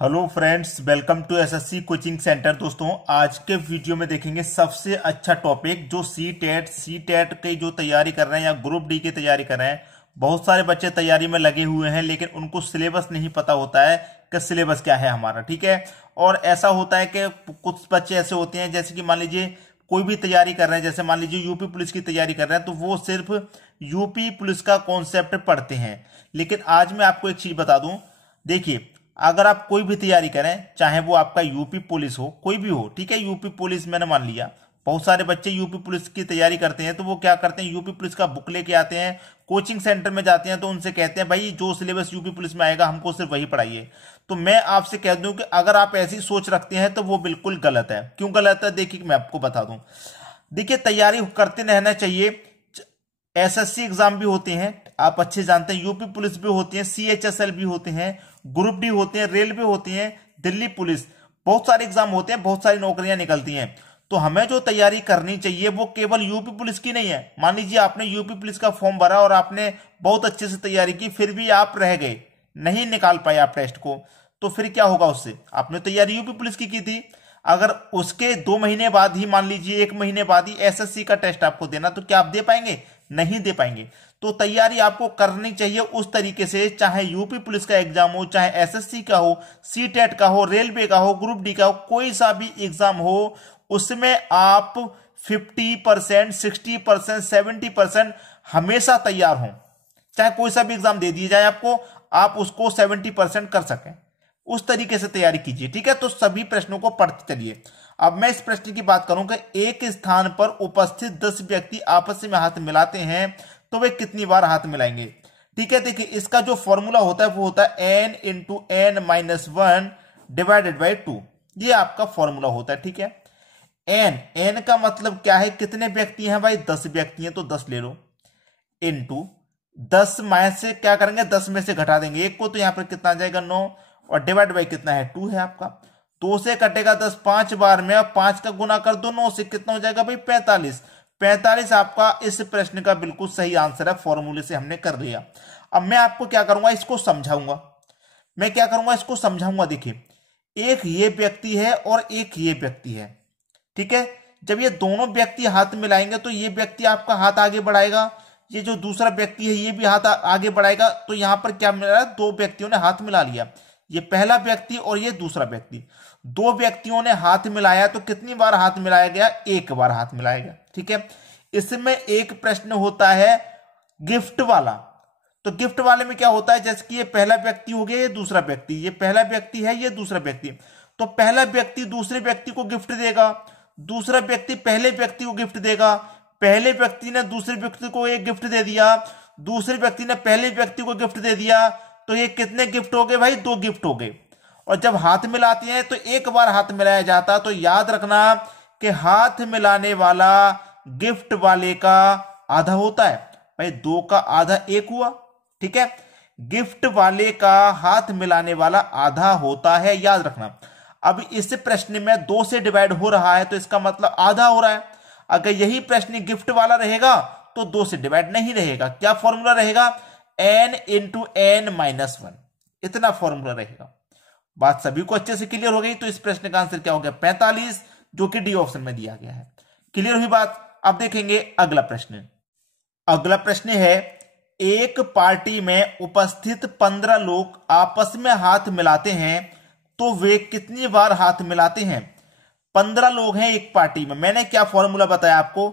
Hello friends, welcome to SSC coaching centre. दोस्तों, आज के वीडियो में देखेंगे सबसे अच्छा टॉपिक जो सी टेट की जो तैयारी कर रहे हैं या ग्रुप डी की तैयारी कर रहे हैं। बहुत सारे बच्चे तैयारी में लगे हुए हैं लेकिन उनको सिलेबस नहीं पता होता है कि सिलेबस क्या है हमारा। ठीक है, और ऐसा होता है कि कुछ बच्चे ऐसे होते हैं जैसे कि मान लीजिए कोई भी तैयारी कर रहे हैं, जैसे मान लीजिए यूपी पुलिस की तैयारी कर रहे हैं तो वो सिर्फ यूपी पुलिस का कॉन्सेप्ट पढ़ते हैं। लेकिन आज मैं आपको एक चीज बता दूं, देखिए अगर आप कोई भी तैयारी करें, चाहे वो आपका यूपी पुलिस हो, कोई भी हो, ठीक है, यूपी पुलिस मैंने मान लिया, बहुत सारे बच्चे यूपी पुलिस की तैयारी करते हैं तो वो क्या करते हैं, यूपी पुलिस का बुक लेके आते हैं, कोचिंग सेंटर में जाते हैं तो उनसे कहते हैं भाई जो सिलेबस यूपी पुलिस में आएगा हमको सिर्फ वही पढ़ाइए। तो मैं आपसे कह दूं कि अगर आप ऐसी सोच रखते हैं तो वो बिल्कुल गलत है। क्यों गलत है, देखिए मैं आपको बता दूं। देखिए तैयारी करते रहना चाहिए। एसएससी एग्जाम भी होते हैं, आप अच्छे जानते हैं, यूपी पुलिस भी होती है, सीएचएसएल भी होते हैं, ग्रुप डी होते हैं, रेलवे होती है, दिल्ली पुलिस, बहुत सारे एग्जाम होते हैं, बहुत सारी नौकरियां निकलती हैं। तो हमें जो तैयारी करनी चाहिए वो केवल यूपी पुलिस की नहीं है। मान लीजिए आपने यूपी पुलिस का फॉर्म भरा और आपने बहुत अच्छे से तैयारी की, फिर भी आप रह गए, नहीं निकाल पाए आप टेस्ट को, तो फिर क्या होगा उससे? आपने तैयारी यूपी पुलिस की थी, अगर उसके 2 महीने बाद ही, मान लीजिए 1 महीने बाद ही एसएससी का टेस्ट आपको देना, तो क्या आप दे पाएंगे? नहीं दे पाएंगे। तो तैयारी आपको करनी चाहिए उस तरीके से, चाहे यूपी पुलिस का एग्जाम हो, चाहे एसएससी का हो, सी टेट का हो, रेलवे का हो, ग्रुप डी का हो, कोई सा भी एग्जाम हो, उसमें आप 50%, 60%, 70% हमेशा तैयार हो। चाहे कोई सा भी एग्जाम दे दिया जाए आपको, आप उसको 70% कर सकें, उस तरीके से तैयारी कीजिए। ठीक है, तो सभी प्रश्नों को पढ़ते चलिए। अब मैं इस प्रश्न की बात करूं कि एक स्थान पर उपस्थित 10 व्यक्ति आपस में हाथ मिलाते हैं तो वे कितनी बार हाथ मिलाएंगे? ठीक है, देखिए इसका जो फॉर्मूला होता है वो होता है n into N minus 1 divided by 2। ये आपका फॉर्मूला होता है। ठीक है, n का मतलब क्या है, कितने व्यक्ति हैं भाई? 10 व्यक्ति हैं तो 10 ले लो, इंटू 10 में से क्या करेंगे, 10 में से घटा देंगे एक को, तो यहां पर कितना आ जाएगा 9, और डिवाइड बाई कितना है 2 है आपका। 2 से कटेगा 10 5 बार में, अब 5 का गुना कर दो 9 से, कितना हो जाएगा भाई 45। 45 आपका इस प्रश्न का बिल्कुल सही आंसर है, फॉर्मूले से हमने कर लिया। अब मैं आपको क्या करूंगा, इसको समझाऊंगा। मैं क्या करूंगा, इसको समझाऊंगा। देखिए एक ये व्यक्ति है और एक ये व्यक्ति है, ठीक है। जब ये दोनों व्यक्ति हाथ मिलाएंगे तो ये व्यक्ति आपका हाथ आगे बढ़ाएगा, ये जो दूसरा व्यक्ति है ये भी हाथ आगे बढ़ाएगा। तो यहां पर क्या मिला, 2 व्यक्तियों ने हाथ मिला लिया, ये पहला व्यक्ति और ये दूसरा व्यक्ति। 2 व्यक्तियों ने हाथ मिलाया तो कितनी बार हाथ मिलाया गया? 1 बार हाथ मिलाया गया। ठीक है, इसमें एक प्रश्न होता है गिफ्ट वाला। तो गिफ्ट वाले में क्या होता है, जैसे कि ये पहला व्यक्ति हो गया, ये दूसरा व्यक्ति, ये पहला व्यक्ति है, ये दूसरा व्यक्ति। तो पहला व्यक्ति दूसरे व्यक्ति को गिफ्ट देगा, दूसरा व्यक्ति पहले व्यक्ति को गिफ्ट देगा, पहले व्यक्ति ने दूसरे व्यक्ति को एक गिफ्ट दे दिया, दूसरे व्यक्ति ने पहले व्यक्ति को गिफ्ट दे दिया। तो ये कितने गिफ्ट हो गए भाई? 2 गिफ्ट हो गए। और जब हाथ मिलाते हैं तो 1 बार हाथ मिलाया जाता, तो याद रखना कि हाथ मिलाने वाला गिफ्ट वाले का आधा होता है। भाई 2 का आधा 1 हुआ, ठीक है, गिफ्ट वाले का हाथ मिलाने वाला आधा होता है, याद रखना। अब इस प्रश्न में 2 से डिवाइड हो रहा है तो इसका मतलब आधा हो रहा है। अगर यही प्रश्न गिफ्ट वाला रहेगा तो 2 से डिवाइड नहीं रहेगा। क्या फॉर्मूला रहेगा? n इंटू एन माइनस 1, इतना फॉर्मूला रहेगा। बात सभी को अच्छे से क्लियर हो गई। तो इस प्रश्न का आंसर क्या हो गया? 45, जो कि डी ऑप्शन में दिया गया है। क्लियर हुई बात? अब देखेंगे अगला प्रश्न। अगला प्रश्न है, एक पार्टी में उपस्थित 15 लोग आपस में हाथ मिलाते हैं तो वे कितनी बार हाथ मिलाते हैं? 15 लोग हैं एक पार्टी में, मैंने क्या फॉर्मूला बताया आपको?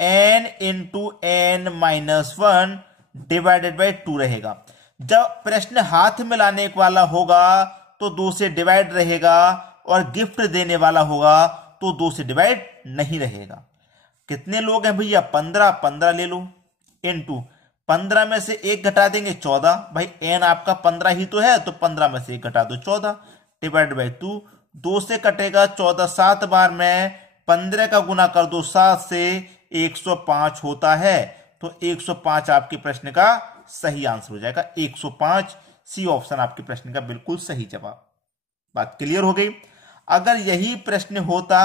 n into N minus 1 divided by 2 रहेगा। जब प्रश्न हाथ मिलाने वाला होगा तो 2 से डिवाइड रहेगा, और गिफ्ट देने वाला होगा तो 2 से डिवाइड नहीं रहेगा। कितने लोग हैं भैया? 15, 15 ले लो, इनटू 15 में से 1 घटा देंगे 14, भाई n आपका 15 ही तो है, तो 15 में से 1 घटा दो 14, डिवाइड बाई 2। 2 से कटेगा 14 7 बार में, 15 का गुना कर दो 7 से, 105 होता है। तो 105 आपके प्रश्न का सही आंसर हो जाएगा। 105 सी ऑप्शन आपके प्रश्न का बिल्कुल सही जवाब। बात क्लियर हो गई? अगर यही प्रश्न होता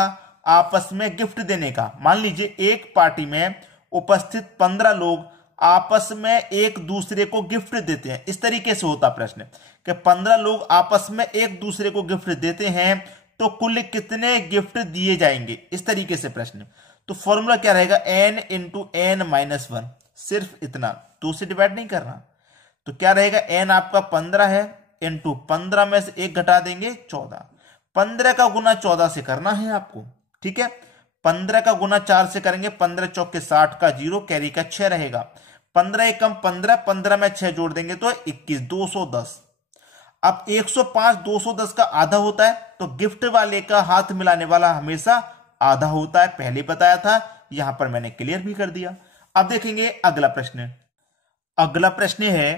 आपस में गिफ्ट देने का, मान लीजिए एक पार्टी में उपस्थित 15 लोग आपस में एक दूसरे को गिफ्ट देते हैं। इस तरीके से होता प्रश्न कि 15 लोग आपस में एक दूसरे को गिफ्ट देते हैं तो कुल कितने गिफ्ट दिए जाएंगे, इस तरीके से प्रश्न। तो फॉर्मूला क्या रहेगा, n इंटू एन माइनस 1, सिर्फ इतना, 2 से डिवाइड नहीं करना। तो क्या रहेगा, n आपका 15 है, इंटू 15 में से 1 घटा देंगे 14, 15 का गुना 14 से करना है आपको, ठीक है। 15 का गुना 4 से करेंगे, 15 चौके 60 का 0, कैरी का 6 रहेगा, 15 एकम 15, 15 में 6 जोड़ देंगे तो 21, 210। अब 105 210 का आधा होता है, तो गिफ्ट वाले का हाथ मिलाने वाला हमेशा आधा होता है, पहले बताया था, यहां पर मैंने क्लियर भी कर दिया। अब देखेंगे अगला प्रश्न। अगला प्रश्न है,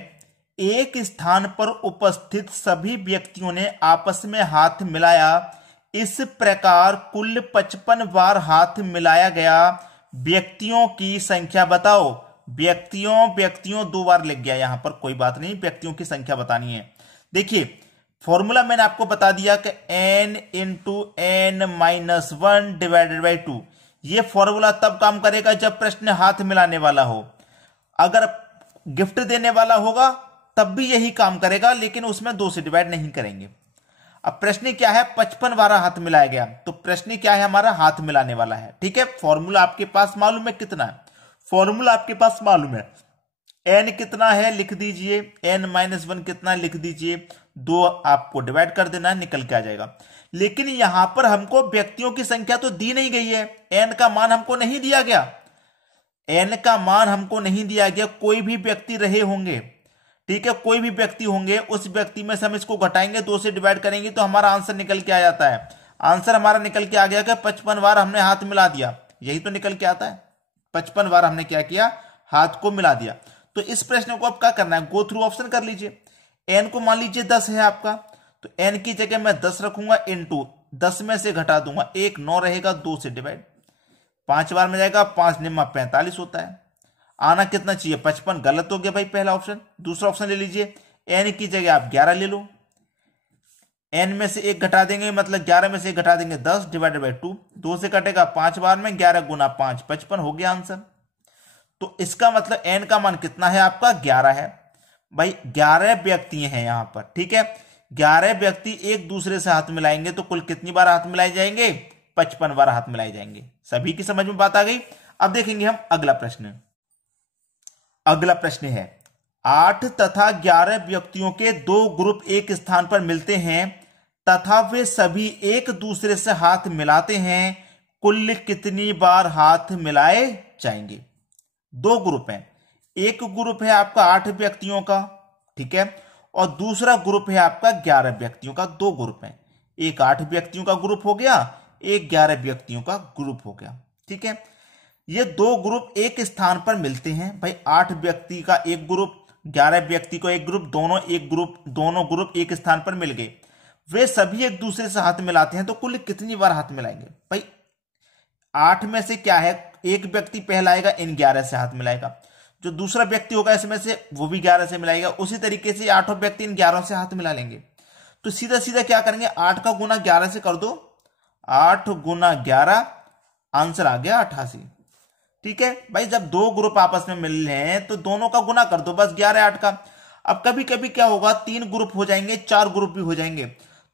एक स्थान पर उपस्थित सभी व्यक्तियों ने आपस में हाथ मिलाया, इस प्रकार कुल 55 बार हाथ मिलाया गया, व्यक्तियों की संख्या बताओ। व्यक्तियों 2 बार लिख गया यहां पर, कोई बात नहीं, व्यक्तियों की संख्या बतानी है। देखिए फॉर्मूला मैंने आपको बता दिया कि n into N minus 1 divided by 2। ये फॉर्मूला तब काम करेगा जब प्रश्न हाथ मिलाने वाला हो। अगर गिफ्ट देने वाला होगा तब भी यही काम करेगा, लेकिन उसमें 2 से डिवाइड नहीं करेंगे। अब प्रश्न क्या है, 55 बार हाथ मिलाया गया, तो प्रश्न क्या है, हमारा हाथ मिलाने वाला है, ठीक है। फॉर्मूला आपके पास मालूम है कितना है, फॉर्मूला आपके पास मालूम है, n कितना है लिख दीजिए, n माइनस 1 कितना लिख दीजिए, 2 आपको डिवाइड कर देना, निकल के आ जाएगा। लेकिन यहां पर हमको व्यक्तियों की संख्या तो दी नहीं गई है, n का मान हमको नहीं दिया गया, n का मान हमको नहीं दिया गया। कोई भी व्यक्ति रहे होंगे, ठीक है, कोई भी व्यक्ति होंगे, उस व्यक्ति में से हम इसको घटाएंगे, 2 से डिवाइड करेंगे तो हमारा आंसर निकल के आ जाता है। आंसर हमारा निकल के आ गया कि 55 बार हमने हाथ मिला दिया, यही तो निकल के आता है, 55 बार हमने क्या किया, हाथ को मिला दिया। तो इस प्रश्न को आप क्या करना है, गो थ्रू ऑप्शन कर लीजिए। n को मान लीजिए 10 है आपका, तो n की जगह मैं 10 रखूंगा, इंटू 10 में से घटा दूंगा 1, 9 रहेगा, 2 से डिवाइड, 5 बार में जाएगा, 5 निम्मा 45 होता है। आना कितना चाहिए, 55, गलत हो गया भाई पहला ऑप्शन। दूसरा ऑप्शन ले लीजिए, n की जगह आप 11 ले लो, n में से 1 घटा देंगे, मतलब 11 में से 1 घटा देंगे 10 डिवाइडेड बाई 2, 2 से कटेगा 5 बार में, 11 गुना 5 55 हो गया आंसर। तो इसका मतलब n का मान कितना है आपका, 11 है भाई। 11 व्यक्ति हैं यहां पर, ठीक है, 11 व्यक्ति एक दूसरे से हाथ मिलाएंगे तो कुल कितनी बार हाथ मिलाए जाएंगे, 55 बार हाथ मिलाए जाएंगे। सभी की समझ में बात आ गई। अब देखेंगे हम अगला प्रश्न। अगला प्रश्न है, 8 तथा 11 व्यक्तियों के 2 ग्रुप एक स्थान पर मिलते हैं तथा वे सभी एक दूसरे से हाथ मिलाते हैं, कुल कितनी बार हाथ मिलाए जाएंगे। 2 ग्रुप हैं, एक ग्रुप है आपका 8 व्यक्तियों का, ठीक है, और दूसरा ग्रुप है आपका 11 व्यक्तियों का। 2 ग्रुप हैं, एक 8 व्यक्तियों का ग्रुप हो गया, एक 11 व्यक्तियों का ग्रुप हो गया, ठीक है। ये 2 ग्रुप एक स्थान पर मिलते हैं भाई, 8 व्यक्ति का एक ग्रुप, 11 व्यक्ति को एक ग्रुप, दोनों ग्रुप एक स्थान पर मिल गए, वे सभी एक दूसरे से हाथ मिलाते हैं तो कुल कितनी बार हाथ मिलाएंगे भाई। 8 में से क्या है, एक व्यक्ति पहला आएगा, इन 11 से हाथ मिलाएगा, जो दूसरा व्यक्ति होगा इसमें से वो भी 11 से मिलाएगा, उसी तरीके से 8 व्यक्ति इन 11 से हाथ मिला लेंगे। तो सीधा सीधा क्या करेंगे, 8 का गुना 11 से कर दो, 8 गुना 11, आंसर आ गया 88, ठीक है भाई। जब 2 ग्रुप आपस में मिल रहे हैं तो दोनों का गुना कर दो, बस 11 8 का। अब कभी कभी क्या होगा, 3 ग्रुप हो जाएंगे, 4 ग्रुप भी हो जाएंगे,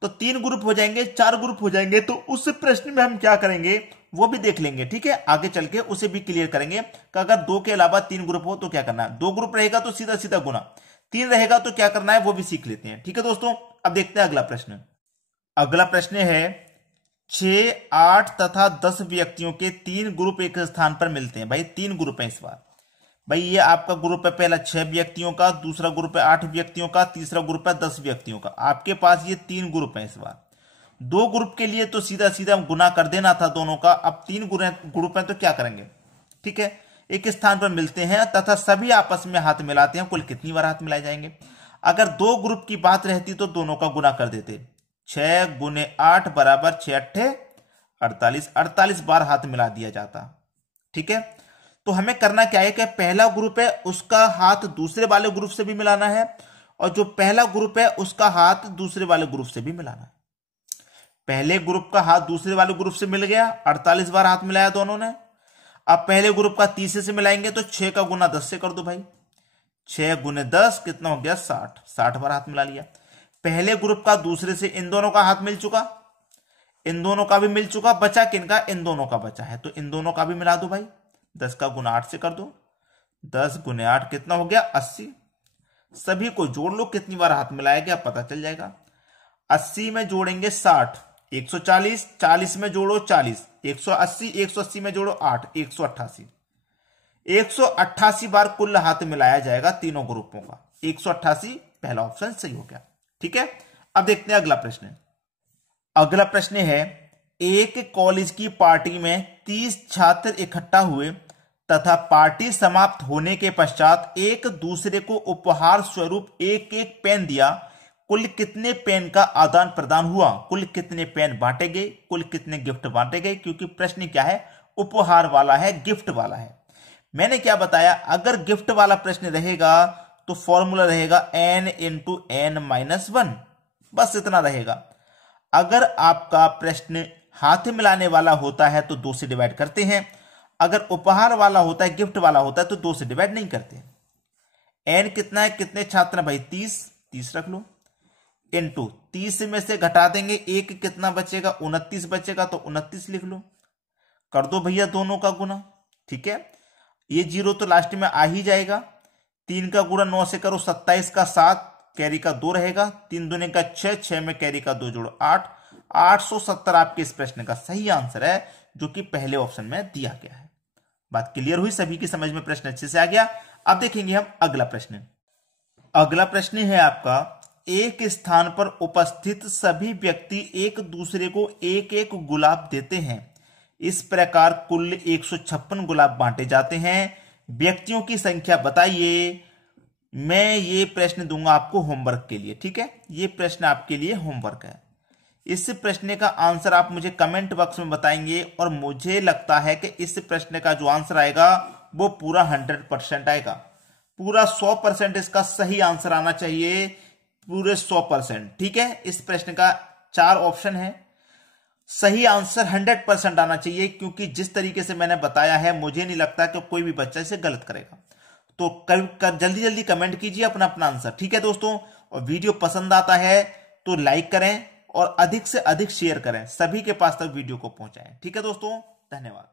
तो 3 ग्रुप हो जाएंगे, 4 ग्रुप हो जाएंगे, तो उस प्रश्न में हम क्या करेंगे वो भी देख लेंगे, ठीक है, आगे चल के उसे भी क्लियर करेंगे कि अगर 2 के अलावा 3 ग्रुप हो तो क्या करना है। 2 ग्रुप रहेगा तो सीधा सीधा गुना, 3 रहेगा तो क्या करना है वो भी सीख लेते हैं, ठीक है दोस्तों। अब देखते हैं अगला प्रश्न। अगला प्रश्न है, 6, 8 तथा 10 व्यक्तियों के 3 ग्रुप एक स्थान पर मिलते हैं भाई। 3 ग्रुप है इस बार भाई, ये आपका ग्रुप है पहला 6 व्यक्तियों का, दूसरा ग्रुप है 8 व्यक्तियों का, तीसरा ग्रुप है 10 व्यक्तियों का। आपके पास ये 3 ग्रुप है इस बार। 2 ग्रुप के लिए तो सीधा सीधा गुना कर देना था दोनों का, अब 3 ग्रुप है तो क्या करेंगे, ठीक है, एक स्थान पर मिलते हैं तथा सभी आपस में हाथ मिलाते हैं, कुल कितनी बार हाथ मिलाए जाएंगे। अगर 2 ग्रुप की बात रहती तो दोनों का गुना कर देते, 6 गुने 8 बराबर 6 8 48, 48 बार हाथ मिला दिया जाता, ठीक है। तो हमें करना क्या है कि पहला ग्रुप है उसका हाथ दूसरे वाले ग्रुप से भी मिलाना है, और जो पहला ग्रुप है उसका हाथ दूसरे वाले ग्रुप से भी मिलाना है। पहले ग्रुप का हाथ दूसरे वाले ग्रुप से मिल गया, 48 बार हाथ मिलाया दोनों ने। अब पहले ग्रुप का तीसरे से मिलाएंगे तो 6 का गुना 10 से कर दो भाई, 6 गुने 10 कितना हो गया 60, 60 बार हाथ मिला लिया। पहले ग्रुप का दूसरे से इन दोनों का हाथ मिल चुका, इन दोनों का भी मिल चुका, बचा किनका, इन दोनों का बचा है, तो इन दोनों का भी मिला दो भाई, 10 का गुना 8 से कर दो, 10 गुने 8 कितना हो गया 80। सभी को जोड़ लो, कितनी बार हाथ मिलाया गया पता चल जाएगा। 80 में जोड़ेंगे 60, 140, 40 में जोड़ो 40, 180, 180 में जोड़ो 8, 188, 188 बार कुल हाथ मिलाया जाएगा तीनों ग्रुपों का, 188 पहला ऑप्शन सही हो गया। ठीक है, अब देखते हैं अगला प्रश्न। अगला प्रश्न है, एक कॉलेज की पार्टी में 30 छात्र इकट्ठा हुए तथा पार्टी समाप्त होने के पश्चात एक दूसरे को उपहार स्वरूप एक एक पेन दिया। कुल कितने पेन का आदान प्रदान हुआ, कुल कितने पेन बांटे गए, कुल कितने गिफ्ट बांटे गए, क्योंकि प्रश्न क्या है, उपहार वाला है, गिफ्ट वाला है। मैंने क्या बताया, अगर गिफ्ट वाला प्रश्न रहेगा तो फॉर्मूला रहेगा n इंटू n माइनस 1, बस इतना रहेगा। अगर आपका प्रश्न हाथ मिलाने वाला होता है तो 2 से डिवाइड करते हैं, अगर उपहार वाला होता है, गिफ्ट वाला होता है तो 2 से डिवाइड नहीं करते। n कितना है, कितने छात्र भाई 30, 30 रख लो, इनटू 30 में से घटा देंगे, एक कितना बचेगा 29 बचेगा, तो 29 लिख लो, कर दो भैया दोनों का गुना। ठीक है, ये 0 तो लास्ट में आ ही जाएगा, 3 का गुणा 9 से करो, 27 का 7, कैरी का 2 रहेगा, 3 दूने का 6, 6 में कैरी का 2 जोड़ो 8, 870 आपके इस प्रश्न का सही आंसर है, जो कि पहले ऑप्शन में दिया गया है। बात क्लियर हुई, सभी की समझ में प्रश्न अच्छे से आ गया। अब देखेंगे हम अगला प्रश्न। अगला प्रश्न है आपका, एक स्थान पर उपस्थित सभी व्यक्ति एक दूसरे को एक एक गुलाब देते हैं, इस प्रकार कुल 156 गुलाब बांटे जाते हैं, व्यक्तियों की संख्या बताइए। मैं ये प्रश्न दूंगा आपको होमवर्क के लिए। ठीक है, ये प्रश्न आपके लिए होमवर्क है। इस प्रश्न का आंसर आप मुझे कमेंट बॉक्स में बताएंगे, और मुझे लगता है कि इस प्रश्न का जो आंसर आएगा वो पूरा 100% आएगा, पूरा 100% इसका सही आंसर आना चाहिए, पूरे 100%। ठीक है, इस प्रश्न का 4 ऑप्शन है, सही आंसर 100% आना चाहिए, क्योंकि जिस तरीके से मैंने बताया है मुझे नहीं लगता कि कोई भी बच्चा इसे गलत करेगा। तो जल्दी जल्दी कमेंट कीजिए अपना अपना आंसर। ठीक है दोस्तों, और वीडियो पसंद आता है तो लाइक करें और अधिक से अधिक शेयर करें, सभी के पास तक वीडियो को पहुंचाएं। ठीक है दोस्तों, धन्यवाद।